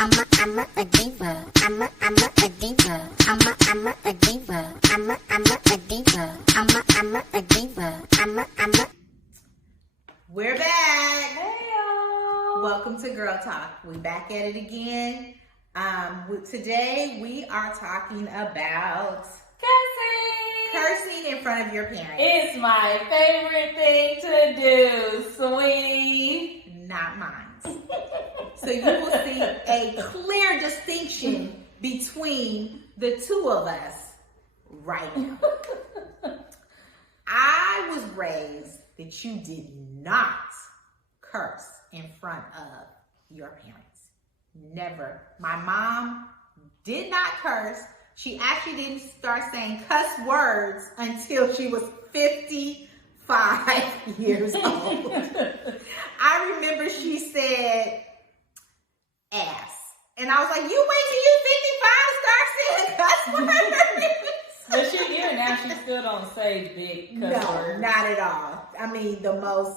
I'm a diva. I'm a diva. I'm a diva. I'm a diva. I'm a diva. I'm a. We're back. Hey y'all. Welcome to Girl Talk. We back at it again. Today we are talking about cursing in front of your parents. It's my favorite thing to do, sweetie. Not mine. So you will see a clear distinction between the two of us right now. I was raised that you did not curse in front of your parents. Never. My mom did not curse. She actually didn't start saying cuss words until she was 55 years old. I remember she said ass. And I was like, you wait till you 55 start saying cuss words? But even now, she still don't say big cuss words. No, not at all. I mean, the most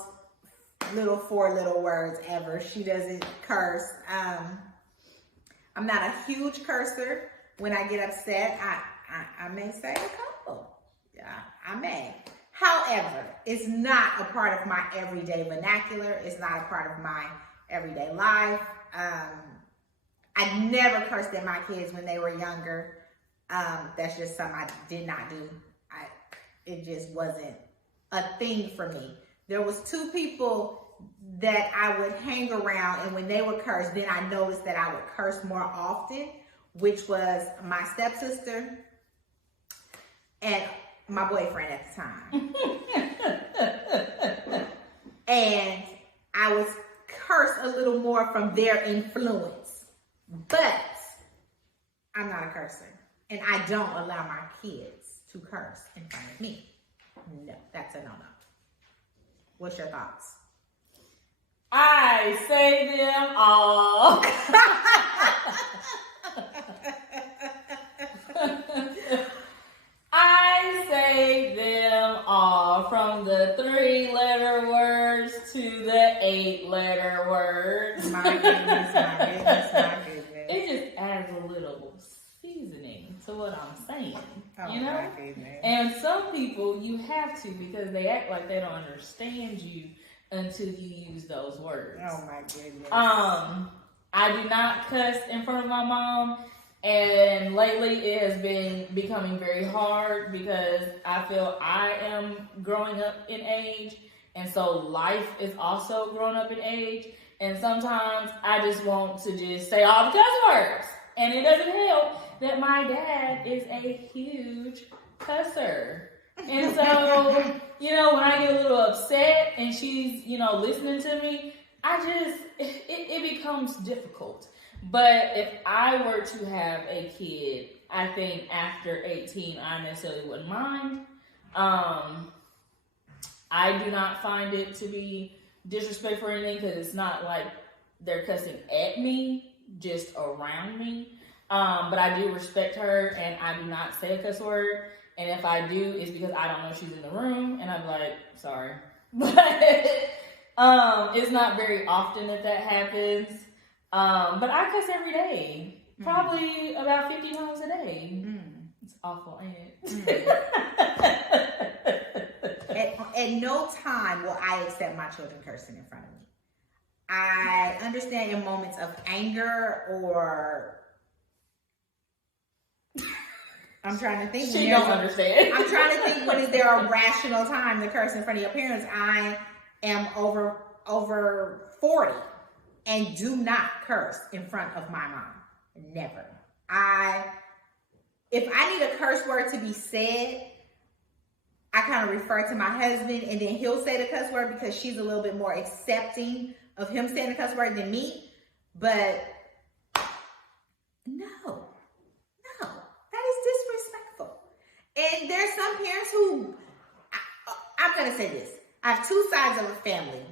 four little words ever. She doesn't curse. I'm not a huge cursor. When I get upset, I may say a couple. Yeah, I may. However, it's not a part of my everyday vernacular. It's not a part of my everyday life. I never cursed at my kids when they were younger. That's just something I did not do. It just wasn't a thing for me. There was two people that I would hang around, and when they would curse, then I noticed that I would curse more often, which was my stepsister and my boyfriend at the time. And I was cursed a little more from their influence. But I'm not a cursor. And I don't allow my kids to curse in front of me. No, that's a no-no. What's your thoughts? I say them all. I say them all, from the 3-letter words to the 8-letter words. My goodness, my goodness, my goodness. It just adds a little seasoning to what I'm saying, Oh, you know? my goodness. And some people you have to, because they act like they don't understand you until you use those words. Oh my goodness. I do not cuss in front of my mom, and lately it has been becoming very hard because I feel I am growing up in age, and so life is also growing up in age, and sometimes I just want to just say all the cuss words, and it doesn't help that my dad is a huge cusser. And so, when I get a little upset and she's, listening to me, it becomes difficult. But if I were to have a kid, I think after 18, I necessarily wouldn't mind. I do not find it to be disrespectful or anything, because it's not like they're cussing at me, just around me. But I do respect her, and I do not say a cuss word. And if I do, it's because I don't know she's in the room, and I'm like, sorry. But it's not very often that happens. But I cuss every day, probably about 50 times a day. It's awful, ain't it? At no time will I accept my children cursing in front of me. I understand in moments of anger or... I'm trying to think. She don't understand. I'm trying to think, when is there a rational time to curse in front of your parents? I am over 40 and do not curse in front of my mom. Never. If I need a curse word to be said, I kind of refer to my husband, and then he'll say the cuss word because she's a little bit more accepting of him saying the cuss word than me. But no. That is disrespectful. And there's some parents who, I'm going to say this. I have two sides of a family.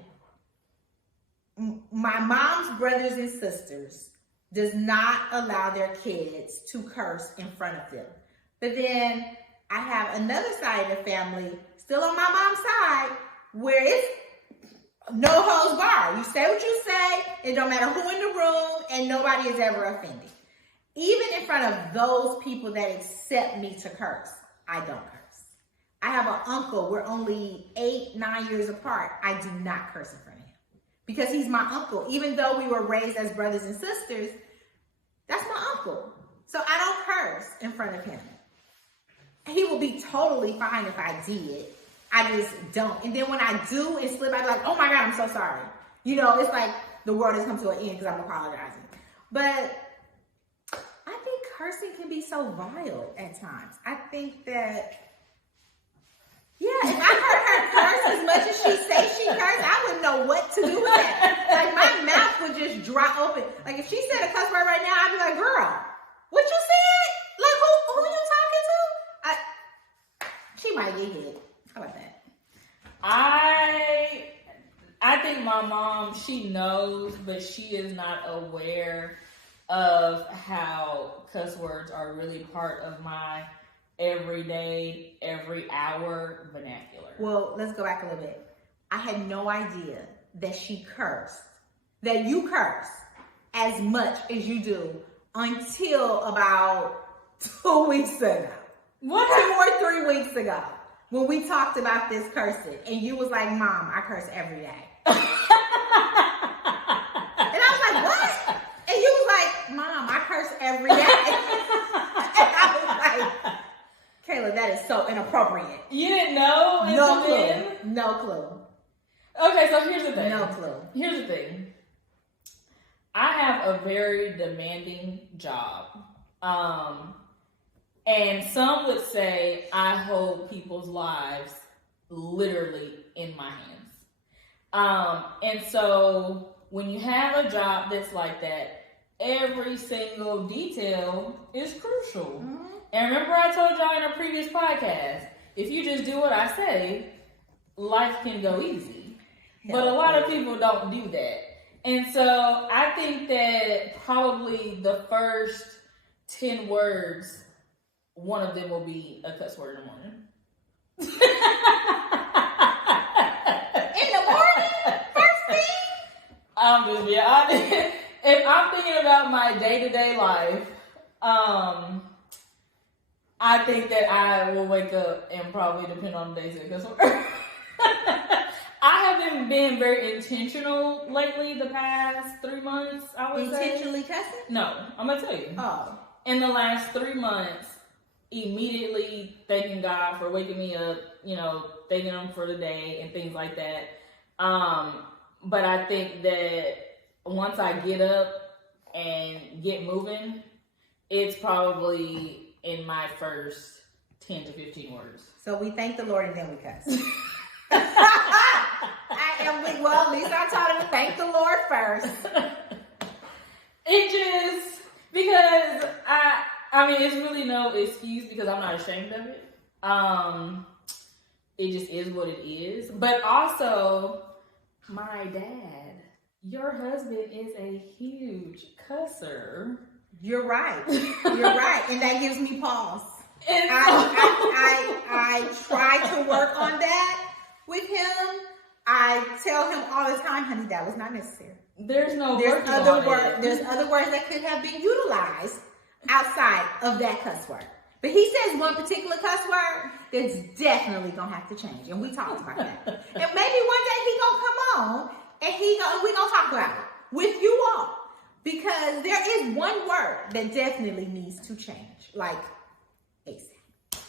My mom's brothers and sisters does not allow their kids to curse in front of them. But then I have another side of the family, still on my mom's side, where it's no holds barred. You say what you say. It don't matter who in the room, and nobody is ever offended. Even in front of those people that accept me to curse, I don't curse. I have an uncle. We're only 8-9 years apart. I do not curse in front of him because he's my uncle. Even though we were raised as brothers and sisters, that's my uncle. So I don't curse in front of him. He will be totally fine if I did. I just don't. And then when I do and slip, I'd be like, oh my God, I'm so sorry. You know, it's like the world has come to an end because I'm apologizing. But I think cursing can be so vile at times. I think that, yeah, if I heard her curse as much as she says she cursed, I wouldn't know what to do with that. Like, my mouth would just drop open. Like, if she said a cuss word right now, I'd be like, girl, what you said? Like, who you talking to? She might get hit. How about that? I think my mom, she knows, but she is not aware of how cuss words are really part of my everyday, every hour vernacular. Well, let's go back a little bit. I had no idea that she cursed, that you curse as much as you do until about 2 weeks ago. What? 2 or 3 weeks ago, when we talked about this cursing, and you was like, Mom, I curse every day. And I was like, what? And you was like, Mom, I curse every day. And I was like, Kayla, that is so inappropriate. You didn't know? No clue. No clue. Okay, so here's the thing. No clue. Here's the thing. I have a very demanding job. And some would say I hold people's lives literally in my hands. And so when you have a job that's like that, every single detail is crucial. Mm-hmm. And remember I told y'all in a previous podcast, if you just do what I say, life can go easy. But a lot of people don't do that. And so I think that probably the first 10 words, one of them will be a cuss word in the morning. In the morning? First thing? I'm just being honest. If I'm thinking about my day-to-day life, I think that I will wake up and probably, depend on the day, say cuss word. I haven't been very intentional lately the past 3 months, I would say. Intentionally cussing? No, I'm going to tell you. Oh. In the last 3 months, immediately thanking God for waking me up, you know, thanking Him for the day and things like that. But I think that once I get up and get moving, it's probably in my first 10 to 15 words. So we thank the Lord and then we cuss. Well, at least I taught him to thank the Lord first. It just, because I mean, it's really no excuse because I'm not ashamed of it. It just is what it is. But also, my dad, your husband is a huge cusser. You're right. You're right. And that gives me pause. And I try to work on that with him. I tell him all the time, honey, that was not necessary. There's other words that could have been utilized outside of that cuss word. But he says one particular cuss word that's definitely gonna have to change, and we talked about that. And maybe one day he gonna come on and we gonna talk about it with you all, because there is one word that definitely needs to change, like ASAP.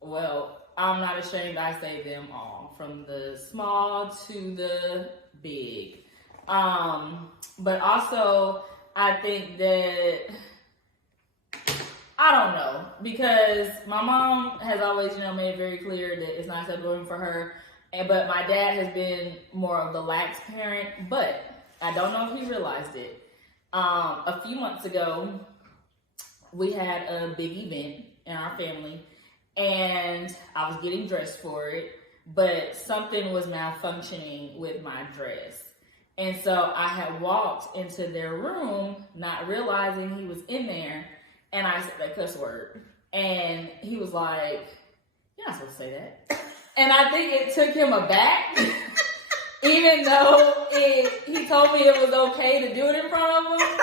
Well, I'm not ashamed. I say them all, from the small to the big. But also, I think that, I don't know, because my mom has always, made it very clear that it's not acceptable for her. But my dad has been more of the lax parent, but I don't know if he realized it. A few months ago, we had a big event in our family, and I was getting dressed for it, but something was malfunctioning with my dress. And so I had walked into their room, not realizing he was in there, and I said that cuss word. And he was like, "You're not supposed to say that." And I think it took him aback. Even though he told me it was okay to do it in front of him.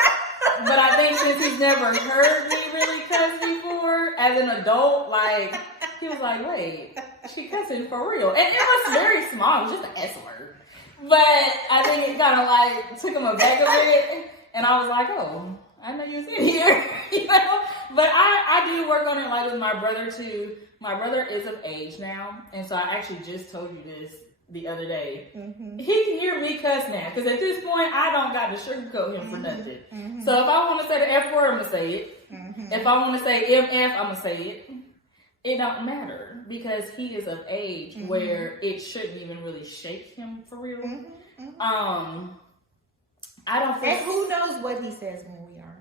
But I think since he's never heard me really cuss before, as an adult, like, he was like, wait, she cussing for real. And it was very small, it was just an S word. But I think it kind of like took him aback a bit. And I was like, oh, I know you was in here, you know? But I do work on it, like, with my brother, too. My brother is of age now. And so I actually just told you this the other day. Mm-hmm. He can hear me cuss now. Because at this point, I don't got to sugarcoat him for nothing. Mm-hmm. So if I want to say the F word, I'm going to say it. Mm-hmm. If I want to say MF, I'm going to say it. It don't matter. Because he is of age where it shouldn't even really shake him for real. Mm-hmm. I don't think. And who knows what he says when we are.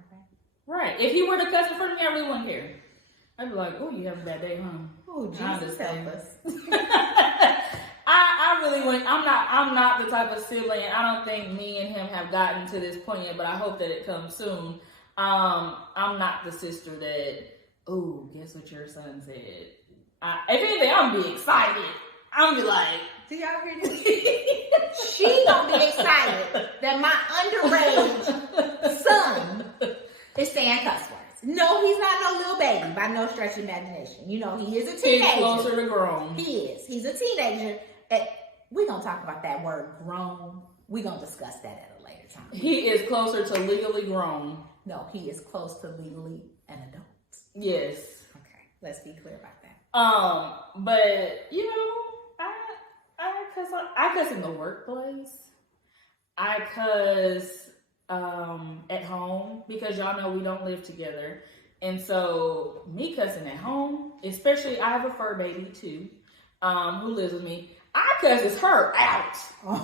Right. If he were to cuss in front of me, I really wouldn't care. I'd be like, oh, you have a bad day, huh? Oh, Jesus help us. I really wouldn't. I'm not the type of sibling. I don't think me and him have gotten to this point yet, but I hope that it comes soon. I'm not the sister that, oh, guess what your son said? If anything, I'm gonna be excited. I'm gonna be like, do y'all hear this? She gonna be excited that my underage son is saying cuss words. No, he's not no little baby by no stretch of imagination. You know, he is a teenager. He's closer to grown. He is. He's a teenager. We're gonna talk about that word grown. We're gonna discuss that at a later time. He is closer to legally grown. No, he is close to legally an adult. Yes. Okay, let's be clear about that. But you know, I cuss in the workplace. I cuss at home because y'all know we don't live together, and so me cussing at home, especially I have a fur baby too, who lives with me. I cusses her out,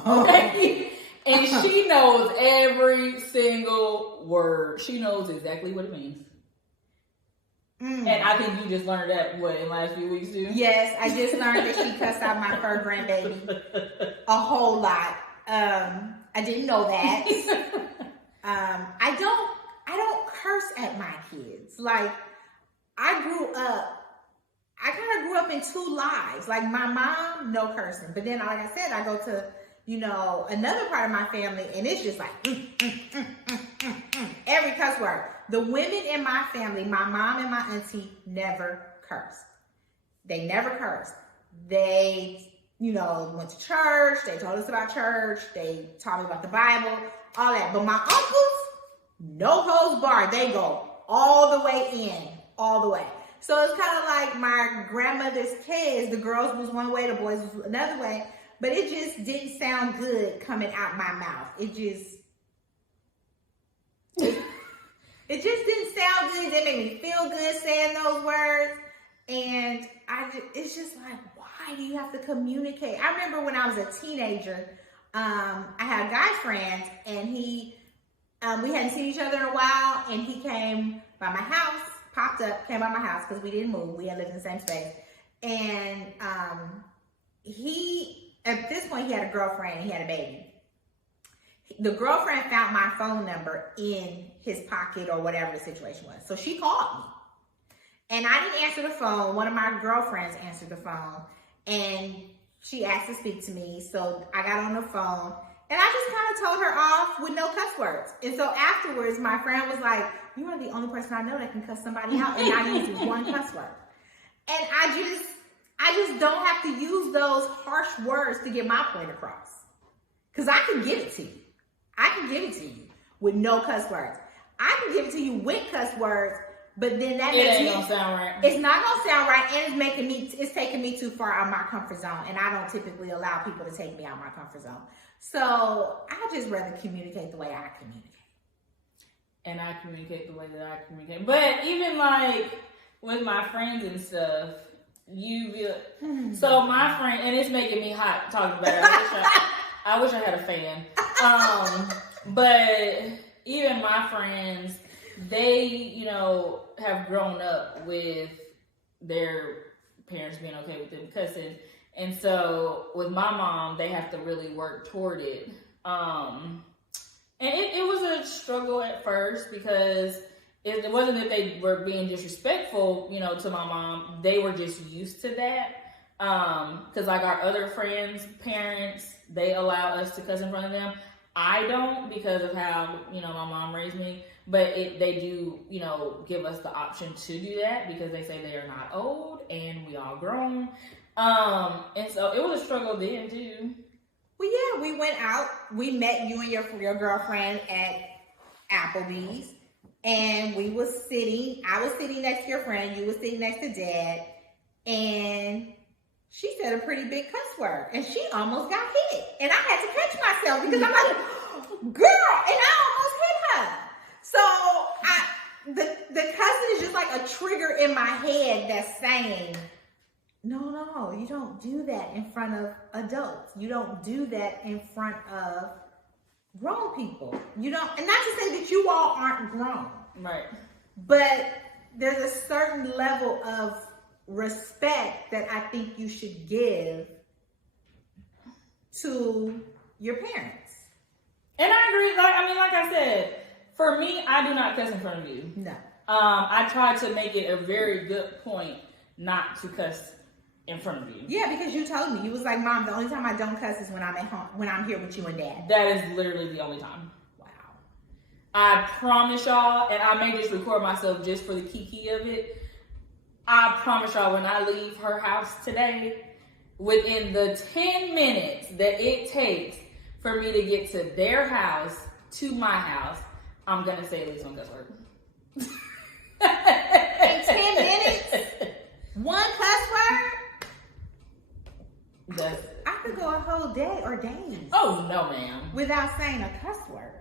okay? And she knows every single word. She knows exactly what it means. And I think you just learned that, in the last few weeks, too? Yes, I just learned that she cussed out my fur grandbaby a whole lot. I didn't know that. I don't curse at my kids. Like, I kind of grew up in two lives. Like, my mom, no cursing. But then, like I said, I go to, another part of my family, and it's just like, every cuss word. The women in my family, my mom and my auntie, never cursed. They never cursed. They, went to church. They told us about church. They taught me about the Bible, all that. But my uncles, no holds barred. They go all the way in, all the way. So it's kind of like my grandmother's kids. The girls was one way, the boys was another way. But it just didn't sound good coming out my mouth. It just didn't sound good. It didn't make me feel good saying those words. And it's just like, why do you have to communicate? I remember when I was a teenager, I had a guy friend, and we hadn't seen each other in a while, and he came by my house, came by my house because we didn't move. We had lived in the same space. And at this point, he had a girlfriend, and he had a baby. The girlfriend found my phone number in his pocket or whatever the situation was. So she called me. And I didn't answer the phone. One of my girlfriends answered the phone. And she asked to speak to me. So I got on the phone. And I just kind of told her off with no cuss words. And so afterwards, my friend was like, you are the only person I know that can cuss somebody out and not use one cuss word. And I just don't have to use those harsh words to get my point across. Because I can give it to you. I can give it to you with no cuss words. I can give it to you with cuss words, but then that makes ain't gonna sound right. It's not gonna sound right, and it's taking me too far out of my comfort zone, and I don't typically allow people to take me out of my comfort zone. So I just rather communicate the way I communicate. And I communicate the way that I communicate. But even like with my friends and stuff, so my friend, and it's making me hot talking about it. I wish I had a fan. But even my friends, they, have grown up with their parents being okay with them cussing. And so with my mom, they have to really work toward it. And it was a struggle at first because it wasn't that they were being disrespectful, to my mom. They were just used to that. Because like our other friends' parents, they allow us to cuss in front of them. I don't because of how, my mom raised me. But they do, give us the option to do that because they say they are not old and we all grown. And so it was a struggle then too. Well, yeah, we went out. We met you and your girlfriend at Applebee's. And I was sitting next to your friend. You were sitting next to Dad. And she said a pretty big cuss word. And she almost got hit. And I had to catch myself because I'm like, girl, and I almost hit her. So the cussing is just like a trigger in my head that's saying, no, you don't do that in front of adults. You don't do that in front of grown people. You don't, and not to say that you all aren't grown. Right. But there's a certain level of respect that I think you should give to your parents. And I agree. Like I said, for me, I do not cuss in front of you. No. I try to make it a very good point not to cuss in front of you. Yeah, because you told me. You was like, Mom, the only time I don't cuss is when I'm at home, when I'm here with you and Dad. That is literally the only time. Wow. I promise y'all, and I may just record myself just for the kiki of it. I promise y'all, when I leave her house today, within the 10 minutes that it takes for me to get to their house, to my house, I'm going to say at least one cuss word. In 10 minutes? One cuss word? I could go a whole day or days. Oh, no, ma'am. Without saying a cuss word.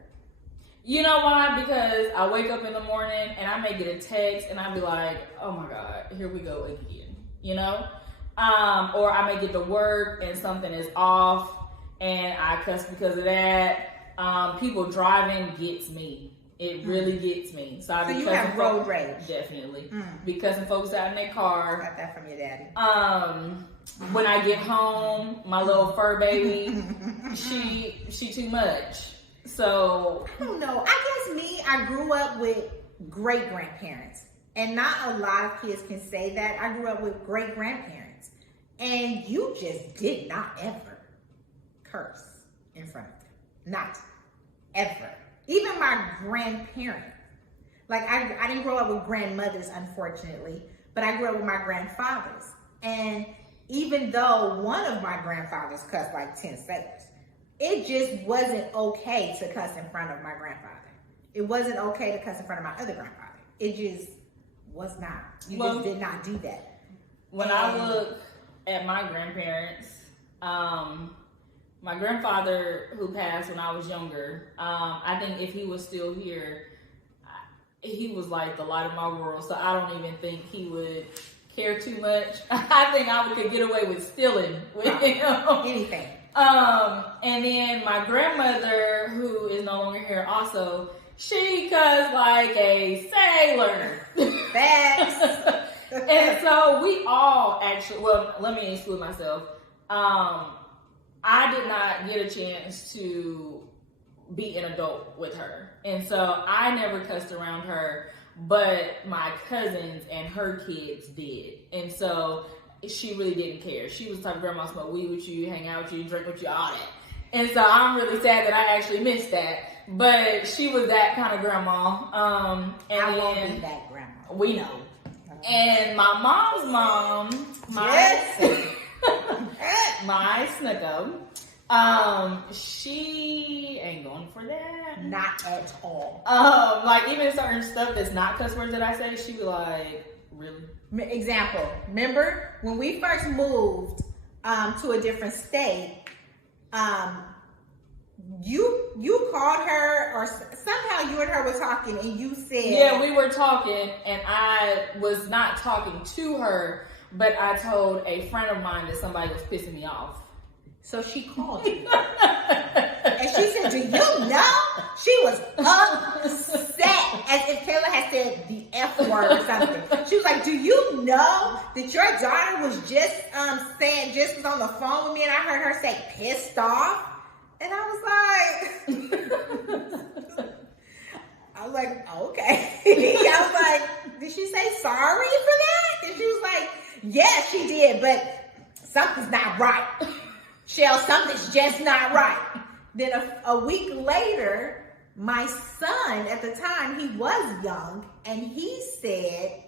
You know why? Because I wake up in the morning and I may get a text and I'll be like, oh my God, here we go again. Or I may get to work and something is off and I cuss because of that. People driving gets me. It really gets me. So you have road rage. Definitely. Be cussing folks out in their car. Got that from your daddy. When I get home, my little fur baby, she too much. So I don't know. I guess I grew up with great grandparents. And not a lot of kids can say that. I grew up with great grandparents. And you just did not ever curse in front of them. Not ever. Even my grandparents. Like, I didn't grow up with grandmothers, unfortunately, but I grew up with my grandfathers. And even though one of my grandfathers cussed like 10 seconds, it just wasn't okay to cuss in front of my grandfather. It wasn't okay to cuss in front of my other grandfather. It just was not. You just did not do that. When I look at my grandparents, my grandfather who passed when I was younger, I think if he was still here, he was like the light of my world. So I don't even think he would care too much. I think I could get away with stealing with him. Anything. And then my grandmother, who is no longer here also, she cussed like a sailor. Facts. And so we all actually, well, let me exclude myself. I did not get a chance to be an adult with her. And so I never cussed around her, but my cousins and her kids did. And so she really didn't care. She was the type of grandma, smoke weed with you, hang out with you, drink with you, all that. And so I'm really sad that I actually missed that. But she was that kind of grandma. And I won't be that grandma. We know. And my mom's mom, my snucko, she ain't going for that. Not at all. Like even certain stuff that's not cuss words that I say, she be like, really? Example, remember when we first moved to a different state, you called her, or somehow you and her were talking, and you said, yeah, we were talking, and I was not talking to her, but I told a friend of mine that somebody was pissing me off. So she called you. And she said, do you know? She was upset, as if Kayla had said the F word or something. She was like, do you know that your daughter was just was on the phone with me, and I heard her say pissed off? And I was like, okay. I was like, did she say sorry for that? And she was like, yeah, she did. But something's not right. Chel, something's just not right. Then a week later, my son, at the time, he was young, and he said,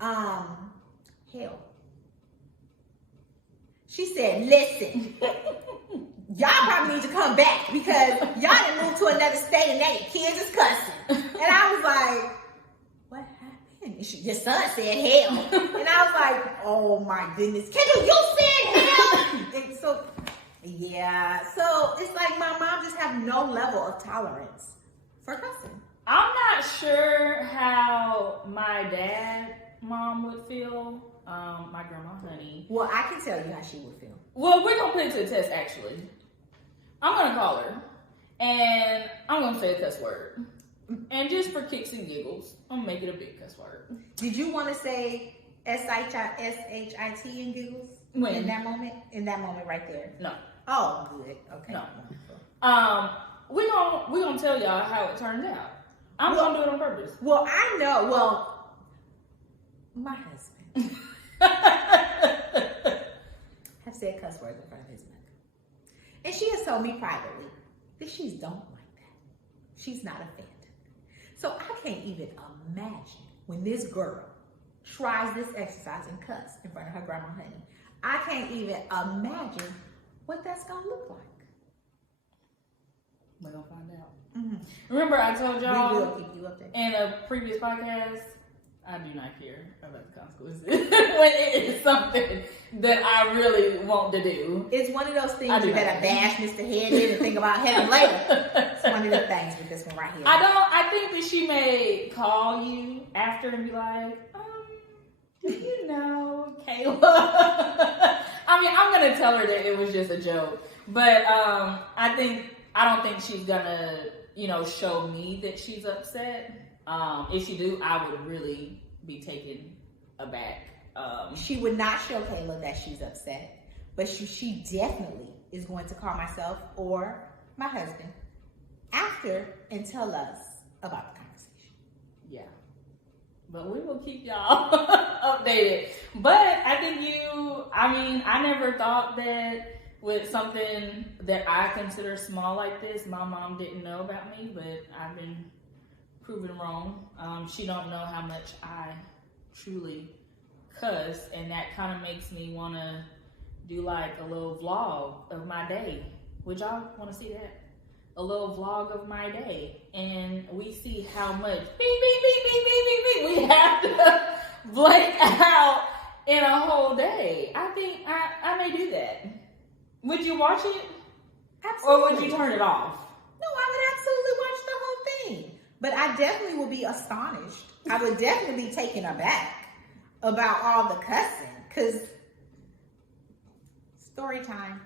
hell. She said, listen, y'all probably need to come back because y'all done moved to another state and now your kids is cussing. And I was like, what happened? And your son said hell. And I was like, oh my goodness. Kendall, you said hell? And so, yeah. So it's like my mom just have no level of tolerance for cussing. I'm not sure how my mom would feel. My grandma, honey. Well, I can tell you how she would feel. Well, we're going to put it to the test, actually. I'm going to call her, and I'm going to say a cuss word. And just for kicks and giggles, I'm going to make it a big cuss word. Did you want to say S-H-I-T and giggles? When? In that moment? In that moment right there? No. Oh, good. Okay. No. We're gonna tell y'all how it turned out. I'm gonna do it on purpose. Well, I know. Well, my husband have said cuss words in front of his mother. And she has told me privately that she don't like that. She's not offended. So I can't even imagine when this girl tries this exercise and cuss in front of her grandma, honey. I can't even imagine what that's gonna look like. We're gonna find out. Mm-hmm. Remember, I told y'all we will keep you updated. In a previous podcast, I do not care about the consequences when it is something that I really want to do. It's one of those things you better bash Mr. Head in and think about heaven later. It's one of the things with this one right here. I think that she may call you after and be like, do you know Kayla? I mean, I'm gonna tell her that it was just a joke, but I don't think she's gonna, show me that she's upset. If she do, I would really be taken aback. She would not show Kayla that she's upset, but she definitely is going to call myself or my husband after and tell us about the conversation. Yeah. But we will keep y'all updated. But I think I never thought that with something that I consider small like this, my mom didn't know about me, but I've been proven wrong. She don't know how much I truly cuss, and that kind of makes me want to do like a little vlog of my day. Would y'all want to see that? A little vlog of my day, and we see how much beep, beep, beep, beep, beep, beep, beep, we have to blank out in a whole day. I think I may do that. Would you watch it? Absolutely. Or would you turn it off? No, I would absolutely watch the whole thing. But I definitely will be astonished. I would definitely be taken aback about all the cussing. Because, story time.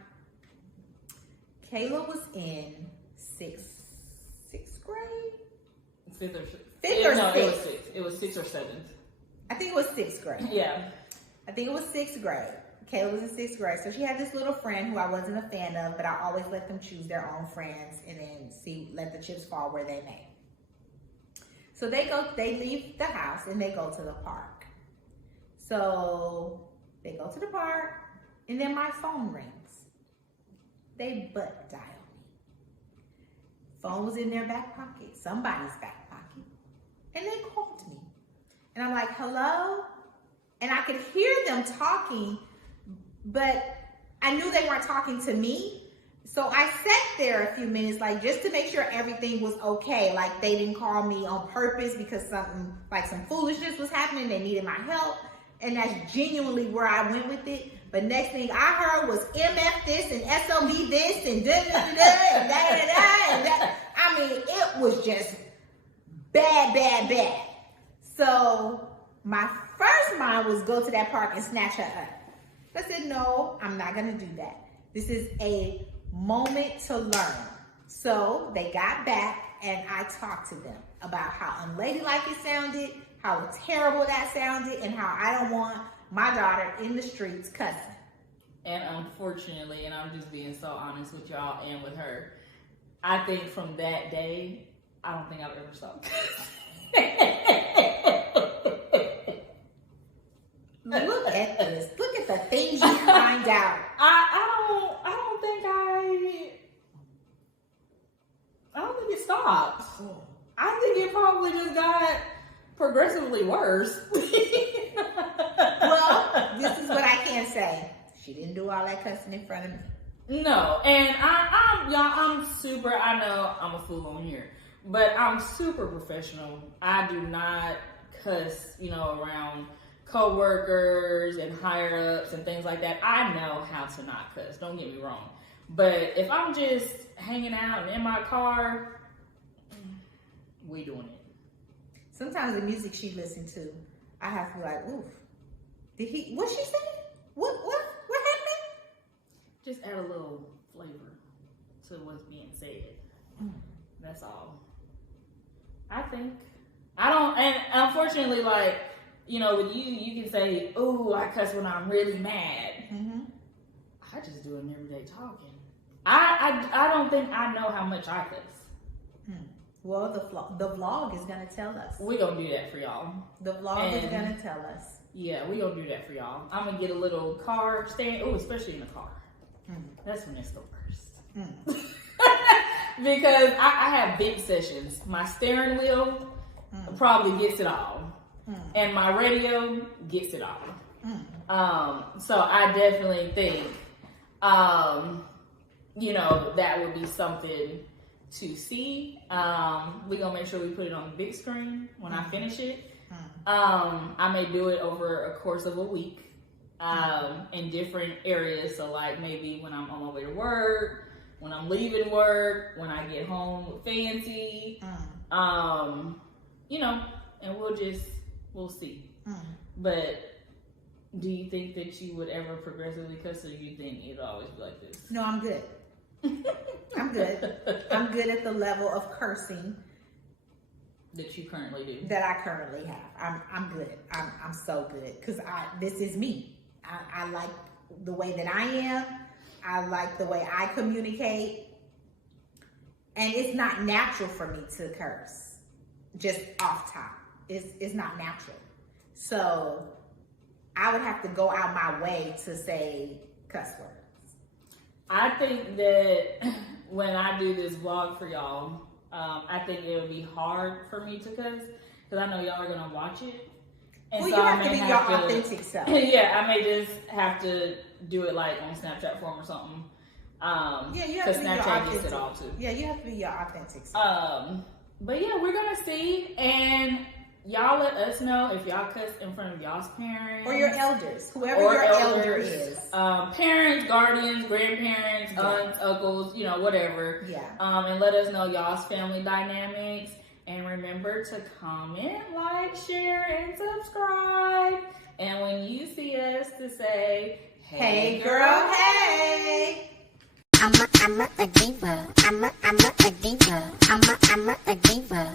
Kayla was in sixth grade? Fifth or sixth? It was sixth or seventh. I think it was sixth grade. Yeah. I think it was sixth grade. Kayla was in sixth grade. So she had this little friend who I wasn't a fan of, but I always let them choose their own friends and then let the chips fall where they may. So they leave the house and they go to the park. So they go to the park and then my phone rings. They butt dial me. Phone was in their back pocket, somebody's back pocket. And they called me. And I'm like, hello? And I could hear them talking, but I knew they weren't talking to me. So I sat there a few minutes, like just to make sure everything was okay. Like they didn't call me on purpose because some foolishness was happening. They needed my help. And that's genuinely where I went with it. But next thing I heard was MF this and SOB this and da-da-da-da and da-da-da and that. I mean, it was just bad, bad, bad. So my first mind was go to that park and snatch her up. I said, no, I'm not going to do that. This is a moment to learn. So they got back and I talked to them about how unladylike it sounded, how terrible that sounded, and how I don't want my daughter in the streets cussing. And unfortunately, and I'm just being so honest with y'all and with her, I think from that day, I don't think I've ever stopped cussing. Look at this. Look at the things you're trying find out. I don't think it stopped. I think it probably just got progressively worse. Well, this is what I can say. She didn't do all that cussing in front of me. No, and I'm super, I know I'm a fool on here, but I'm super professional. I do not cuss, around co-workers and higher ups and things like that. I know how to not cuss, don't get me wrong. But if I'm just hanging out and in my car, we doing it. Sometimes the music she listened to, I have to be like, oof. What's she saying? What happened? Just add a little flavor to what's being said. That's all. I think. I don't, and unfortunately, like, with you can say, oh, I cuss when I'm really mad. Mm-hmm. I just do it in everyday talking. I don't think I know how much I cuss. Well, the vlog is going to tell us. We're going to do that for y'all. The vlog is going to tell us. Yeah, we're going to do that for y'all. I'm going to get a little car stand. Oh, especially in the car. That's when it's the worst. Because I have big sessions. My steering wheel probably gets it all. And my radio gets it all. So I definitely think, that would be something to see. We're going to make sure we put it on the big screen when I finish it. I may do it over a course of a week. In different areas. So like maybe when I'm on my way to work, when I'm leaving work, when I get home with Fancy, and we'll see. But do you think that you would ever progressively cuss, or do you think it'll always be like this? No, I'm good. I'm good. I'm good at the level of cursing that you currently do. That I currently have. I'm good. I'm so good because this is me. I like the way that I am. I like the way I communicate. And it's not natural for me to curse just off top. It's not natural. So I would have to go out my way to say cuss words. I think that when I do this vlog for y'all, I think it would be hard for me to cuss because I know y'all are going to watch it. And well, so you have to be your authentic self. Yeah, I may just have to do it like on Snapchat form or something. You have to be your Snapchat gets it all too. Yeah, you have to be your authentic self. But yeah, we're gonna see, and y'all let us know if y'all cuss in front of y'all's parents or your elders, whoever your elder is. Parents, guardians, grandparents, aunts, uncles, whatever. Yeah. And let us know y'all's family dynamics. And remember to comment, like, share, and subscribe. And when you see us, to say, hey girl, hey. I'm a diva. I'm a diva. I'm a diva.